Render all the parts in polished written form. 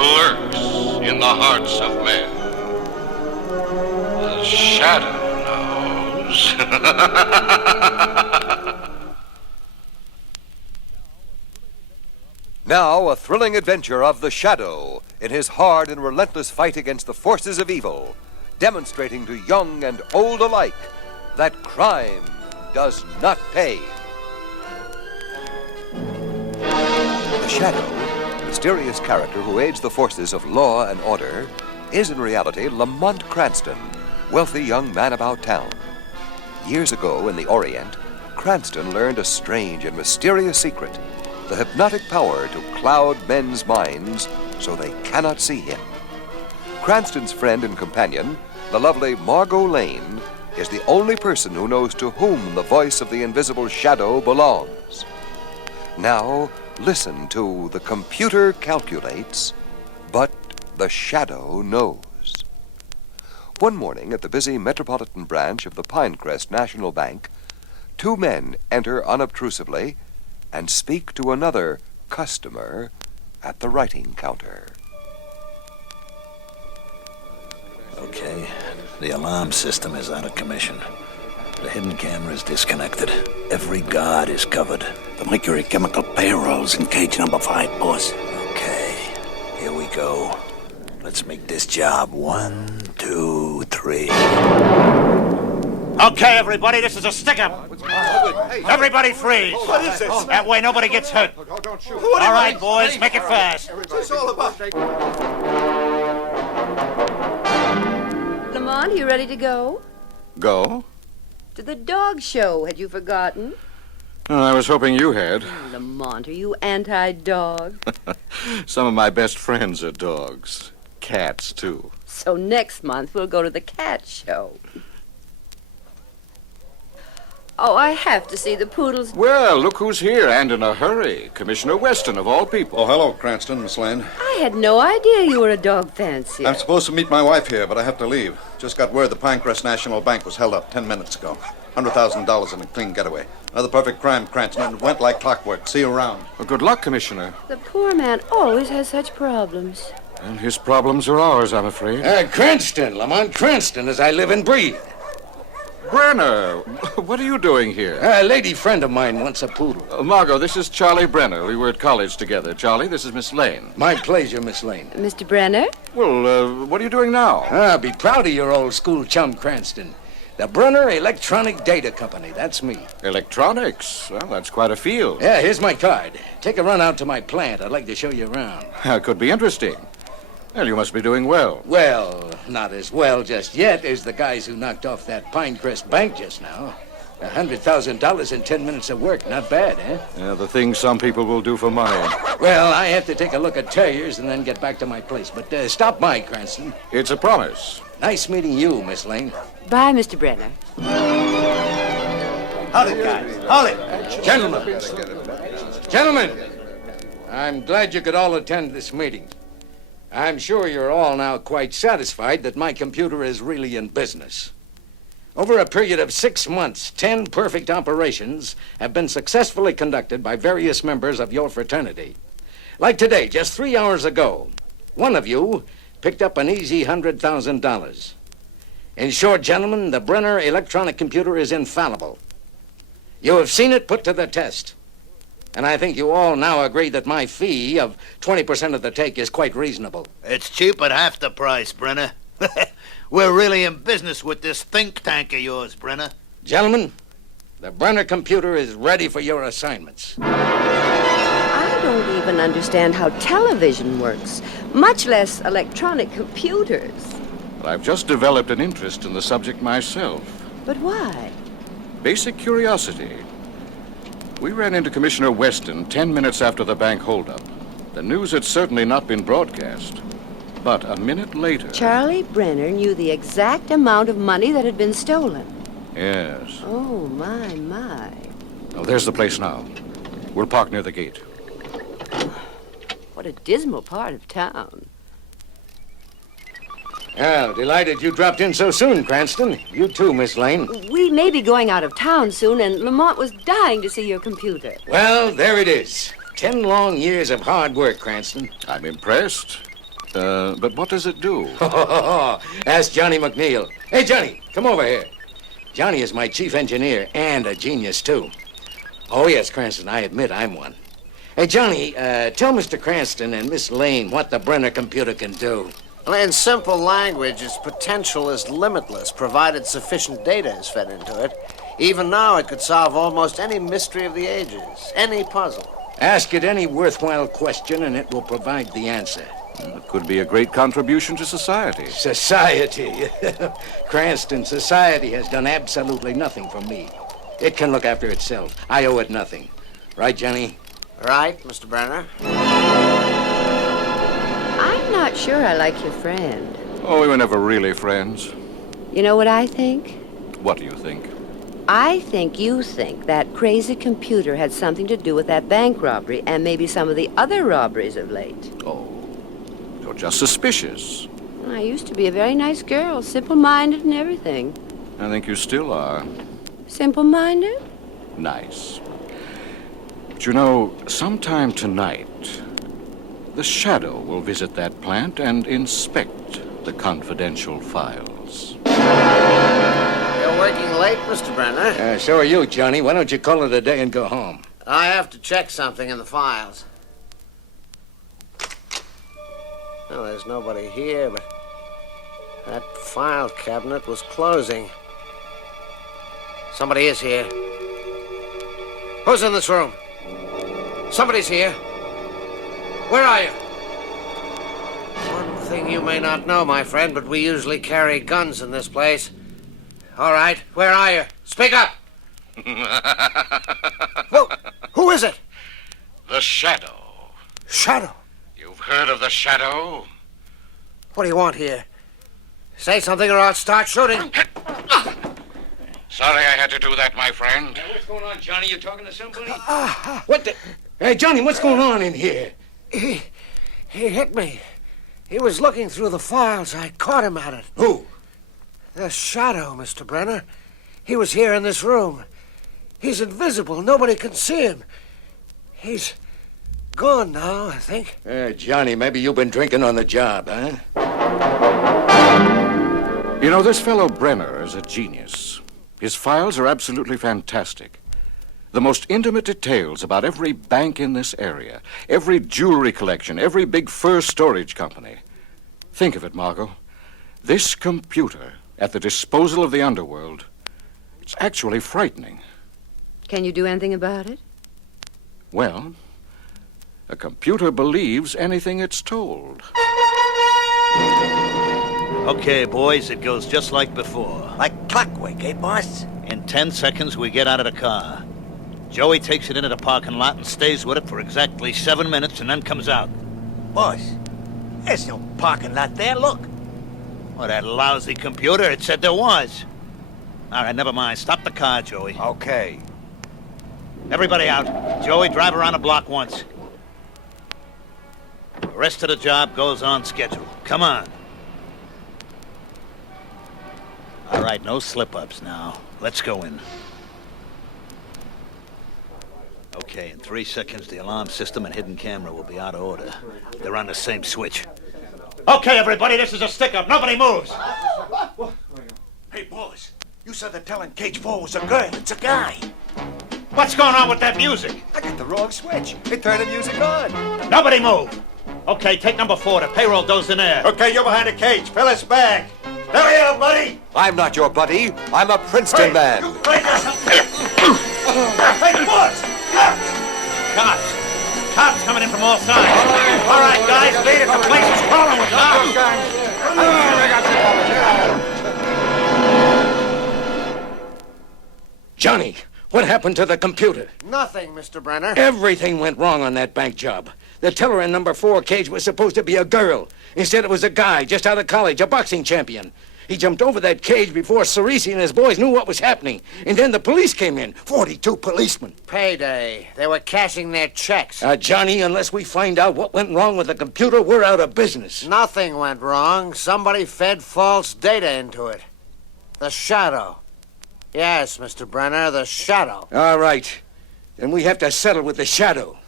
lurks in the hearts of men. The shadow knows. Now, a thrilling adventure of the Shadow in his hard and relentless fight against the forces of evil, demonstrating to young and old alike that crime does not pay. The Shadow, a mysterious character who aids the forces of law and order, is in reality Lamont Cranston, wealthy young man about town. Years ago in the Orient, Cranston learned a strange and mysterious secret, the hypnotic power to cloud men's minds so they cannot see him. Cranston's friend and companion, the lovely Margot Lane, is the only person who knows to whom the voice of the invisible shadow belongs. Now, listen to The Computer Calculates, but the Shadow Knows. One morning at the busy metropolitan branch of the Pinecrest National Bank, two men enter unobtrusively and speak to another customer at the writing counter. Okay, the alarm system is out of commission. The hidden camera is disconnected. Every guard is covered. The mercury chemical payroll's in cage number 5, boss. Okay, here we go. Let's make this job 1, 2, 3. Okay, everybody, this is a stick-up. Everybody freeze. What is this? That way nobody gets hurt. Don't shoot. All right, boys, make it fast. What's this all about? Lamont, you ready to go? Go? To the dog show. Had you forgotten? Well, I was hoping you had. Lamont, are you anti-dog? Some of my best friends are dogs. Cats, too. So next month we'll go to the cat show. Oh, I have to see the poodles. Well, look who's here, and in a hurry. Commissioner Weston, of all people. Oh, hello, Cranston, Miss Lane. I had no idea you were a dog fancier. I'm supposed to meet my wife here, but I have to leave. Just got word the Pinecrest National Bank was held up 10 minutes ago. $100,000 in a clean getaway. Another perfect crime, Cranston. It went like clockwork. See you around. Well, good luck, Commissioner. The poor man always has such problems. And his problems are ours, I'm afraid. Cranston, Lamont Cranston, as I live and breathe. Brenner, what are you doing here? A lady friend of mine wants a poodle. Margot, this is Charlie Brenner. We were at college together. Charlie, this is Miss Lane. My pleasure, Miss Lane. Mr. Brenner? Well, what are you doing now? Be proud of your old school chum, Cranston. The Brenner Electronic Data Company, that's me. Electronics? Well, that's quite a field. Yeah, here's my card. Take a run out to my plant. I'd like to show you around. Could be interesting. Well, you must be doing well. Well, not as well just yet as the guys who knocked off that Pinecrest Bank just now. $100,000 in 10 minutes of work. Not bad, eh? Yeah, the things some people will do for money. Well, I have to take a look at terriers and then get back to my place. But stop by, Cranston. It's a promise. Nice meeting you, Miss Lane. Bye, Mr. Brenner. Hold it, guys. Hold it. Gentlemen, I'm glad you could all attend this meeting. I'm sure you're all now quite satisfied that my computer is really in business. Over a period of 6 months, 10 perfect operations have been successfully conducted by various members of your fraternity. Like today, just 3 hours ago, one of you picked up an easy $100,000. In short, gentlemen, the Brenner electronic computer is infallible. You have seen it put to the test. And I think you all now agree that my fee of 20% of the take is quite reasonable. It's cheap at half the price, Brenner. We're really in business with this think tank of yours, Brenner. Gentlemen, the Brenner computer is ready for your assignments. I don't even understand how television works, much less electronic computers. Well, I've just developed an interest in the subject myself. But why? Basic curiosity. We ran into Commissioner Weston 10 minutes after the bank holdup. The news had certainly not been broadcast. But a minute later... Charlie Brenner knew the exact amount of money that had been stolen. Yes. Oh, my. Oh, there's the place now. We'll park near the gate. What a dismal part of town. Well, delighted you dropped in so soon, Cranston. You too, Miss Lane. We may be going out of town soon, and Lamont was dying to see your computer. Well, there it is. 10 long years of hard work, Cranston. I'm impressed. But what does it do? Ask Johnny McNeil. Hey, Johnny, come over here. Johnny is my chief engineer and a genius, too. Oh, yes, Cranston, I admit I'm one. Hey, Johnny, tell Mr. Cranston and Miss Lane what the Brenner computer can do. Well, in simple language, its potential is limitless, provided sufficient data is fed into it. Even now, it could solve almost any mystery of the ages, any puzzle. Ask it any worthwhile question, and it will provide the answer. It could be a great contribution to society. Society. Cranston, society has done absolutely nothing for me. It can look after itself. I owe it nothing. Right, Johnny? Right, Mr. Brenner? I'm not sure I like your friend. Oh, we were never really friends. You know what I think? What do you think? I think you think that crazy computer had something to do with that bank robbery and maybe some of the other robberies of late. Oh, you're just suspicious. I used to be a very nice girl, simple-minded and everything. I think you still are. Simple-minded? Nice. But you know, sometime tonight, the Shadow will visit that plant and inspect the confidential files. You're working late, Mr. Brenner. So are you, Johnny. Why don't you call it a day and go home? I have to check something in the files. Well, there's nobody here, but that file cabinet was closing. Somebody is here. Who's in this room? Somebody's here. Where are you? One thing you may not know, my friend, but we usually carry guns in this place. All right, where are you? Speak up! Who is it? The Shadow. Shadow. You've heard of the Shadow? What do you want here? Say something or I'll start shooting. Sorry I had to do that, my friend. What's going on, Johnny? You talking to somebody? What the... Hey, Johnny, what's going on in here? He hit me. He was looking through the files. I caught him at it. Who? The Shadow, Mr. Brenner. He was here in this room. He's invisible. Nobody can see him. He's gone now, I think. Johnny, maybe you've been drinking on the job, huh? You know, this fellow Brenner is a genius. His files are absolutely fantastic. The most intimate details about every bank in this area, every jewelry collection, every big fur storage company. Think of it, Margot. This computer at the disposal of the underworld, it's actually frightening. Can you do anything about it? Well, a computer believes anything it's told. Okay, boys, it goes just like before. Like clockwork, eh, boss? In 10 seconds, we get out of the car. Joey takes it into the parking lot and stays with it for exactly 7 minutes and then comes out. Boss, there's no parking lot there, look. Well, that lousy computer, it said there was. All right, never mind. Stop the car, Joey. Okay. Everybody out. Joey, drive around the block once. The rest of the job goes on schedule. Come on. All right, no slip-ups now. Let's go in. Okay, in 3 seconds, the alarm system and hidden camera will be out of order. They're on the same switch. Okay, everybody, this is a stick-up. Nobody moves. Hey, boss, you said that telling Cage 4 was a girl. It's a guy. What's going on with that music? I got the wrong switch. It turned the music on. Nobody move. Okay, take number 4. The payroll does in there. Okay, you're behind the cage. Fill us back. Hurry up, buddy. I'm not your buddy. I'm a Princeton man. Hey, boss. Cops. Cops coming in from all sides. All right, guys, beat it. The place is crawling with cops. Johnny, what happened to the computer? Nothing, Mr. Brenner. Everything went wrong on that bank job. The teller in number 4 cage was supposed to be a girl. Instead, it was a guy just out of college, a boxing champion. He jumped over that cage before Cerisi and his boys knew what was happening. And then the police came in. 42 policemen. Payday. They were cashing their checks. Johnny, unless we find out what went wrong with the computer, we're out of business. Nothing went wrong. Somebody fed false data into it. The Shadow. Yes, Mr. Brenner, the Shadow. All right. Then we have to settle with the Shadow.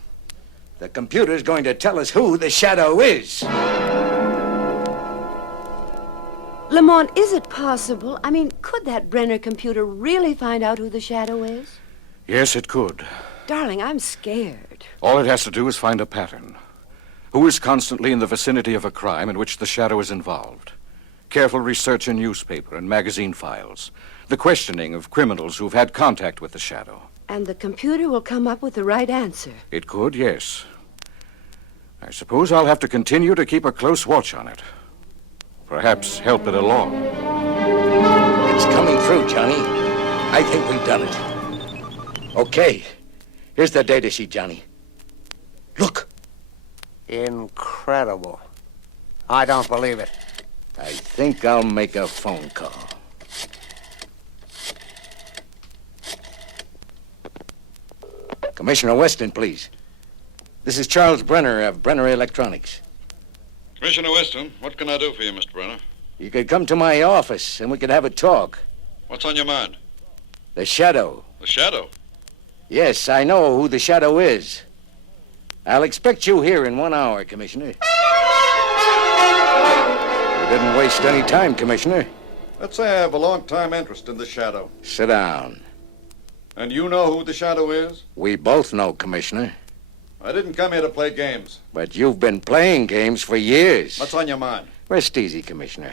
The computer's going to tell us who the Shadow is. Lamont, is it possible? I mean, could that Brenner computer really find out who the Shadow is? Yes, it could. Darling, I'm scared. All it has to do is find a pattern. Who is constantly in the vicinity of a crime in which the Shadow is involved? Careful research in newspaper and magazine files. The questioning of criminals who've had contact with the Shadow. And the computer will come up with the right answer. It could, yes. I suppose I'll have to continue to keep a close watch on it. Perhaps help it along. It's coming through, Johnny. I think we've done it. Okay. Here's the data sheet, Johnny. Look. Incredible. I don't believe it. I think I'll make a phone call. Commissioner Weston, please. This is Charles Brenner of Brenner Electronics. Commissioner Weston, what can I do for you, Mr. Brenner? You could come to my office and we could have a talk. What's on your mind? The Shadow. The Shadow? Yes, I know who the Shadow is. I'll expect you here in 1 hour, Commissioner. You didn't waste any time, Commissioner. Let's say I have a long-time interest in the Shadow. Sit down. And you know who the Shadow is? We both know, Commissioner. I didn't come here to play games. But you've been playing games for years. What's on your mind? Rest easy, Commissioner.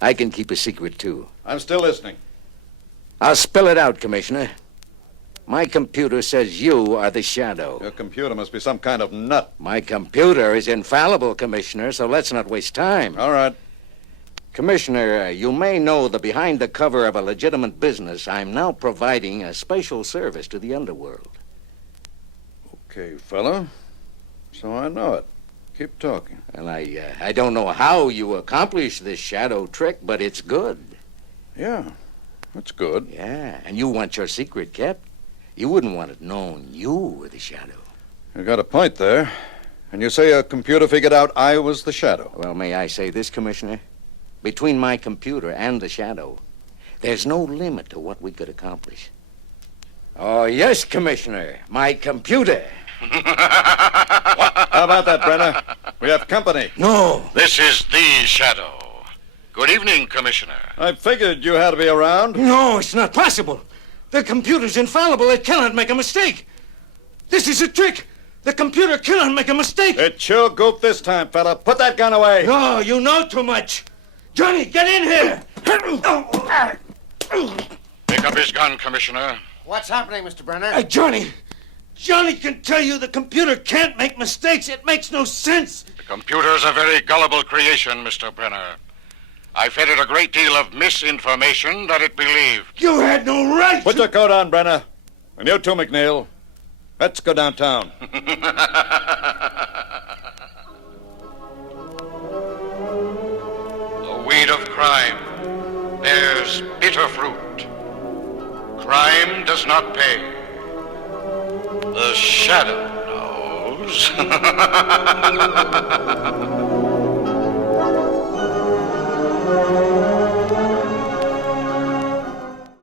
I can keep a secret, too. I'm still listening. I'll spell it out, Commissioner. My computer says you are the Shadow. Your computer must be some kind of nut. My computer is infallible, Commissioner, so let's not waste time. All right. Commissioner, you may know that behind the cover of a legitimate business, I'm now providing a special service to the underworld. Okay, fella. So I know it. Keep talking. Well, I don't know how you accomplish this shadow trick, but it's good. Yeah, that's good. Yeah, and you want your secret kept. You wouldn't want it known you were the Shadow. You got a point there. And you say a computer figured out I was the Shadow. Well, may I say this, Commissioner? Between my computer and the Shadow, there's no limit to what we could accomplish. Oh, yes, Commissioner. My computer. How about that, Brenner? We have company. No. This is the Shadow. Good evening, Commissioner. I figured you had to be around. No, it's not possible. The computer's infallible. It cannot make a mistake. This is a trick. The computer cannot make a mistake. It sure gooped this time, fella. Put that gun away. No, you know too much. Johnny, get in here. Pick up his gun, Commissioner. What's happening, Mr. Brenner? Johnny can tell you the computer can't make mistakes. It makes no sense. The computer's a very gullible creation, Mr. Brenner. I fed it a great deal of misinformation that it believed. You had no right. Put your coat on, Brenner. And you too, McNeil. Let's go downtown. The weed of crime bears bitter fruit. Crime does not pay. The Shadow knows.